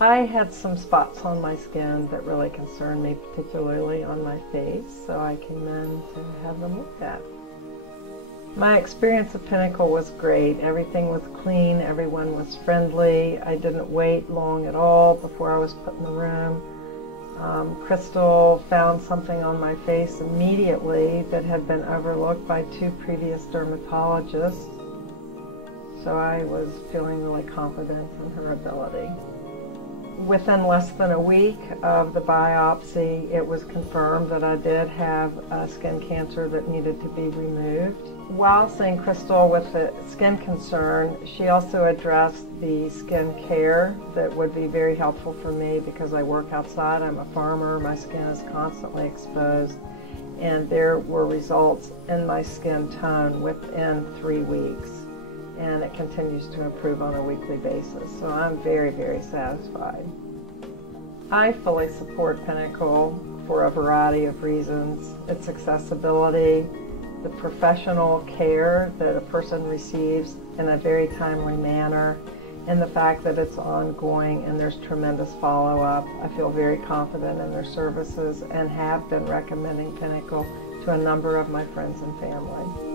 I had some spots on my skin that really concerned me, particularly on my face, so I came in to have them looked at. My experience at Pinnacle was great. Everything was clean, everyone was friendly. I didn't wait long at all before I was put in the room. Crystal found something on my face immediately that had been overlooked by 2 previous dermatologists, so I was feeling really confident in her ability. Within less than a week of the biopsy, it was confirmed that I did have a skin cancer that needed to be removed. While seeing Crystal with the skin concern, she also addressed the skin care that would be very helpful for me because I work outside, I'm a farmer, my skin is constantly exposed, and there were results in my skin tone within 3 weeks. And it continues to improve on a weekly basis. So I'm very, very satisfied. I fully support Pinnacle for a variety of reasons. Its accessibility, the professional care that a person receives in a very timely manner, and the fact that it's ongoing and there's tremendous follow-up. I feel very confident in their services and have been recommending Pinnacle to a number of my friends and family.